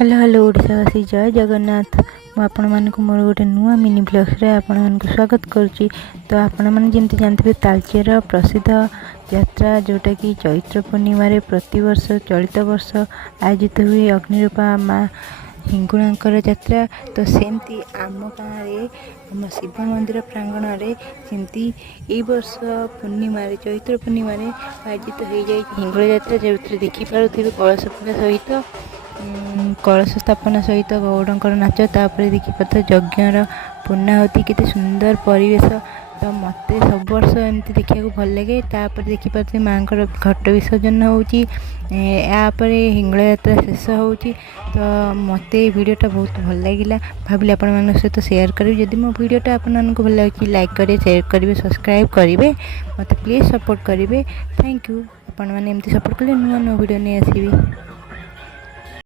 Hello hello ओडिशावासी जय जगन्नाथ। मु आपण मानक मोर गोटे नुआ मिनी ब्लॉग्स रे आपण मानक स्वागत करुच्ची। तो आपण मैंने जमी जानते तालचेर प्रसिद्ध यात्रा जोटा कि चैत्र पूर्णिम प्रतिवर्ष चलित वर्ष आयोजित हुए अग्निरूपा माँ हिंगुणांकर यात्रा। तो सेमती आम गाँव आम शिव मंदिर प्रांगण में सेमती ए वर्ष पूर्णिम चैत्र पूर्णिम आयोजित हो जाए हिंगुला यात्रा, जो देखिपे कलश पूजा सहित कलश स्थापना सहित गौड़कर नाच तापर देखिपार यज्ञर पूर्णाहुति केते सुंदर परिवेश। तो मत सब वर्ष एमती देखा भल लगे। तापर देखिपारे माँ घट विसर्जन होची, हिंगुला यात्रा शेष होची। तो मत भिडटा बहुत भल लगे, भाविले आपण मान सहित शेयर करी। जदि मो भिडटा आपको भल लगे लाइक करेंगे, शेयर करेंगे, सब्सक्राइब करेंगे, मत प्लीज सपोर्ट करेंगे। Thank you. आपण मैंने एमती सपोर्ट कले नुआ नुआ भिड नहीं आसबि।